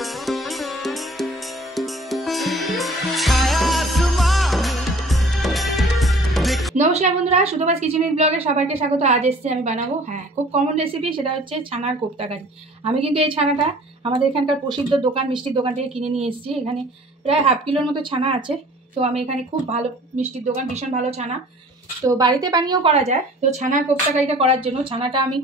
নমস্কার বন্ধুরা, সুতোবাজ কিচেনের ব্লগে সবাইকে স্বাগত। আজ এসেছি আমি বানাবো খুব কমন রেসিপি, সেটা হচ্ছে ছানার কোপ্তা কারি। আমি কিন্তু এই ছানাটা আমাদের এখানকার প্রসিদ্ধ দোকান, মিষ্টির দোকান থেকে কিনে নিয়ে এসেছি। এখানে প্রায় হাফ কিলোর মতো ছানা আছে। তো আমি এখানে খুব ভালো মিষ্টির দোকান, ভীষণ ভালো ছানা। তো বাড়িতে বানিয়েও করা যায়। তো ছানার কোপ্তা কারিটা করার জন্য ছানাটা আমি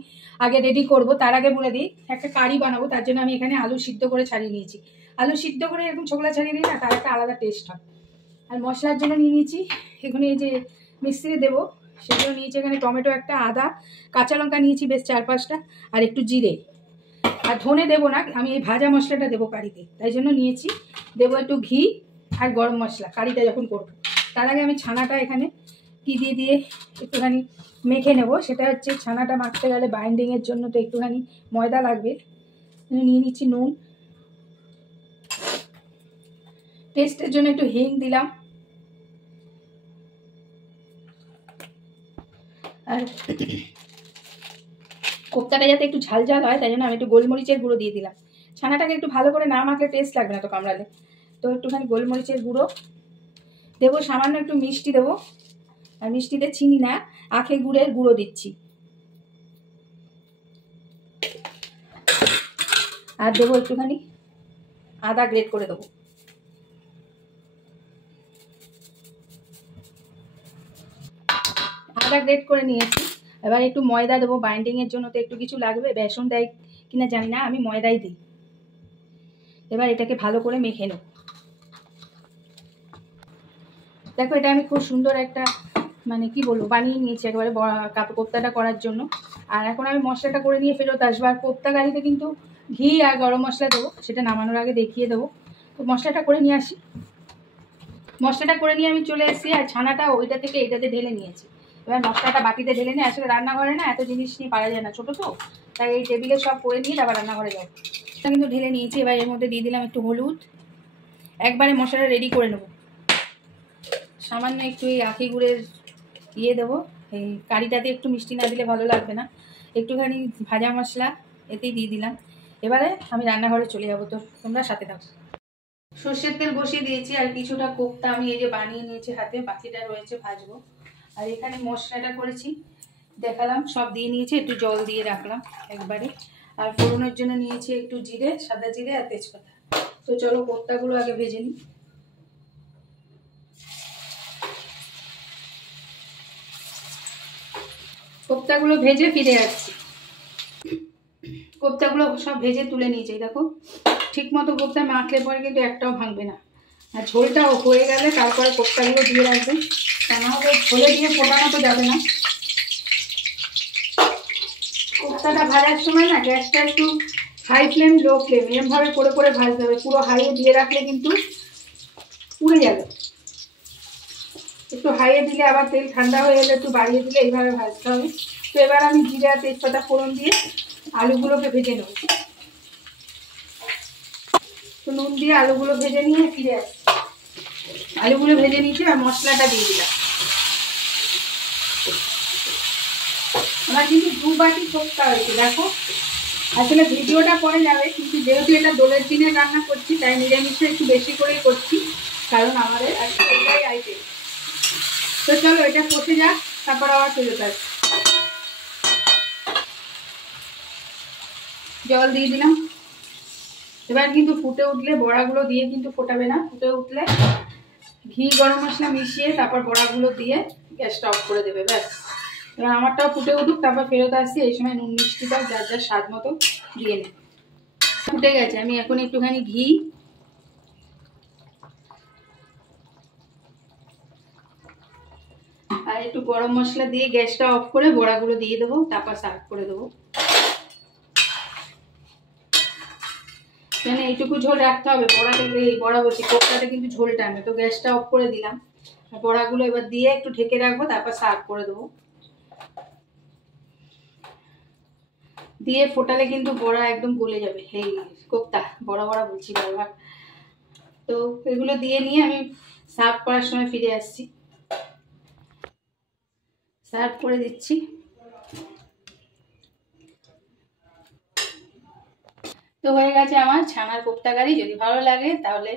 আগে রেডি করব। তার আগে বলে দিই, একটা কারি বানাবো। তার জন্য আমি এখানে আলু সিদ্ধ করে ছাড়িয়ে নিয়েছি। আলু সিদ্ধ করে এরকম ছোকলা ছাড়িয়ে নিই না, তার একটা আলাদা টেস্ট হয়। আর মশলার জন্য নিয়ে নিয়েছি এখানে এই যে মিক্সিতে দেবো, সেগুলো নিয়েছি। এখানে টমেটো একটা, আদা, কাঁচা লঙ্কা নিয়েছি বেশ 4-5টা, আর একটু জিরে। আর ধনে দেবো না, আমি এই ভাজা মশলাটা দেবো কারিতে, তাই জন্য নিয়েছি। দেবো একটু ঘি আর গরম মশলা কারিটা যখন করবো। তার আগে আমি ছানাটা এখানে কি দিয়ে দিয়ে একটুখানি মেখে নেব। সেটা হচ্ছে ছানাটা মাখতে গেলে বাইন্ডিংয়ের জন্য তো একটুখানি ময়দা লাগবে। নিয়ে নিচ্ছি নুন, টেস্টের জন্য একটু হিং দিলাম, আর কোপ্তাটা যাতে একটু ঝাল ঝাল হয় তাই জন্য আমি একটু গোলমরিচের গুঁড়ো দিয়ে দিলাম। ছানাটাকে একটু ভালো করে না মাখলে টেস্ট লাগবে না তো কামড়ালে। তো একটুখানি গোলমরিচের গুঁড়ো দেবো, সামান্য একটু মিষ্টি দেবো। আর মিষ্টিতে চিনি না, আখে গুড়ের গুঁড়ো দিচ্ছি। আর দেবো একটুখানি আদা গ্রেট করে দেবো। আদা গ্রেট করে নিয়েছি। এবার একটু ময়দা দেবো বাইন্ডিংয়ের জন্য, তো একটু কিছু লাগবে। বেসন দেয় কিনা জানি না, আমি ময়দাই দিই। এবার এটাকে ভালো করে মেখে নেব। দেখো, এটা আমি খুব সুন্দর একটা কি বলবো বানিয়ে নিয়েছি একেবারে কোপ্তাটা করার জন্য। আর এখন আমি মশলাটা করে নিয়ে ফেরত আসবো। আর কোপ্তা কারিতে কিন্তু ঘি আর গরম মশলা দেবো, সেটা নামানোর আগে দেখিয়ে দেবো। তো মশলাটা করে নিয়ে আসি। মশলাটা করে নিয়ে আমি চলে এসেছি। আর ছানাটা ওইটা থেকে এইটাতে ঢেলে নিয়েছি। এবার মশলাটা বাটিতে ঢেলে নিয়ে, আসলে রান্নাঘরে না এত জিনিস নিয়ে পারা যায় না, ছোটো তো, তাই এই টেবিলে সব করে নিয়ে তারপর রান্নাঘরে যাবো। এটা কিন্তু ঢেলে নিয়েছি। এবার এর মধ্যে দিয়ে দিলাম একটু হলুদ। একবারে মশলাটা রেডি করে নেবো। সামান্য একটু এই আখি গুড়ের দেবো। এই কারিটাতে একটু মিষ্টি না দিলে ভালো লাগবে না। একটুখানি ভাজা মশলা এতেই দিয়ে দিলাম। এবারে আমি রান্নাঘরে চলে যাবো, তো তোমরা সাথে থাকো। সর্ষের তেল বসিয়ে দিয়েছি, আর কিছুটা কোপ্তা আমি এই যে বানিয়ে নিয়েছি হাতে, বাকিটা রয়েছে ভাজবো। আর এখানে মশলাটা করেছি দেখালাম, সব দিয়ে নিয়েছি। একটু জল দিয়ে রাখলাম একবারে। আর ফোড়নের জন্য নিয়েছি একটু জিরে, সাদা জিরে আর তেজপাতা। তো চলো কোপ্তাগুলো আগে ভেজে নিই। কোপ্তাগুলো ভেজে ফিরে আসছি। কোপ্তাগুলো সব ভেজে তুলে নিয়েছি। দেখো, ঠিক মতো কোপ্তা মাখলে পরে কিন্তু একটাও ভাঙবে না। আর ঝোলটা হয়ে গেলে তারপরে কোপ্তাগুলো দিয়ে রাখবেন, তা না হলে ঝোলে দিয়ে ফোটানো তো যাবে না। কোপ্তাটা ভাজার সময় না গ্যাসটা একটু হাই ফ্লেম, লো ফ্লেম এরমভাবে করে করে ভাজতে হবে। পুরো হাইয়ে দিয়ে রাখলে কিন্তু পুড়ে যাবে। একটু হাইয়ে দিলে আবার তেল ঠান্ডা হয়ে গেলে একটু বাড়িয়ে দিলে এইভাবে ভাজতে হবে। তো এবার আমি জিরা তেজপাতা ফোড়ন দিয়ে আলুগুলোকে ভেজে নেব। তো নুন দিয়ে আলুগুলো ভেজে নিয়ে ফিরে আসছি। আলুগুলো ভেজে নিয়েছি আর মশলাটা দিয়ে দিলাম। আমার কিন্তু 2 বাটি কোপ্তা হয়েছে। দেখো, আসলে ভিডিওটা পরে যাবে, কিন্তু যেহেতু এটা দোলের দিনে রান্না করছি তাই নিরামিষে একটু বেশি করেই করছি, কারণ আমাদের আজকে এটাই আইটেম। তো চলো এটা কষে যাক, তারপর আবার ফেরত আসছি। জল দিয়ে দিলাম। এবার কিন্তু ফুটে উঠলে বড়াগুলো দিয়ে কিন্তু ফোটাবে না। ফুটে উঠলে ঘি গরম মশলা মিশিয়ে তারপর বড়াগুলো দিয়ে গ্যাসটা অফ করে দেবে, ব্যাস। এবার আমারটাও ফুটে উঠুক, তারপর ফেরত আসছি। এই সময় নুন মিষ্টিটাও যার যার স্বাদ মতো দিয়ে নেব। ফুটে গেছে, আমি এখন একটুখানি ঘি আর একটু গরম মশলা দিয়ে গ্যাসটা অফ করে বড়াগুলো দিয়ে দেবো, তারপর সার্ভ করে দেবো। মানে এইটুকু ঝোল রাখতে হবে। বড়া বলছি কোপ্তাটা কিন্তু ঝোল টানে। তো গ্যাসটা অফ করে দিলাম। বড়াগুলো এবার দিয়ে একটু ঢেকে রাখবো, তারপর সার্ভ করে দেবো। দিয়ে ফোটালে কিন্তু বড়া একদম গলে যাবে। এই কোপ্তা বড়া বড়া বলছি বারবার। তো এগুলো দিয়ে নিয়ে আমি সার্ভ করার সময় ফিরে আসছি। সার্ভ করে দিচ্ছি। তো তো হয়ে গেছে আমার ছানার কোপ্তা কারি। যদি ভালো লাগে তাহলে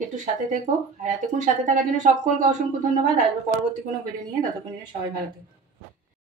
একটু সাথে থেকো, আর এতক্ষণ সাথে থাকার জন্য সকলকে অসংখ্য ধন্যবাদ। আসবো পরবর্তী কোনো ভিডিও নিয়ে, ততক্ষণ জন্য সবাই ভালো থেকো।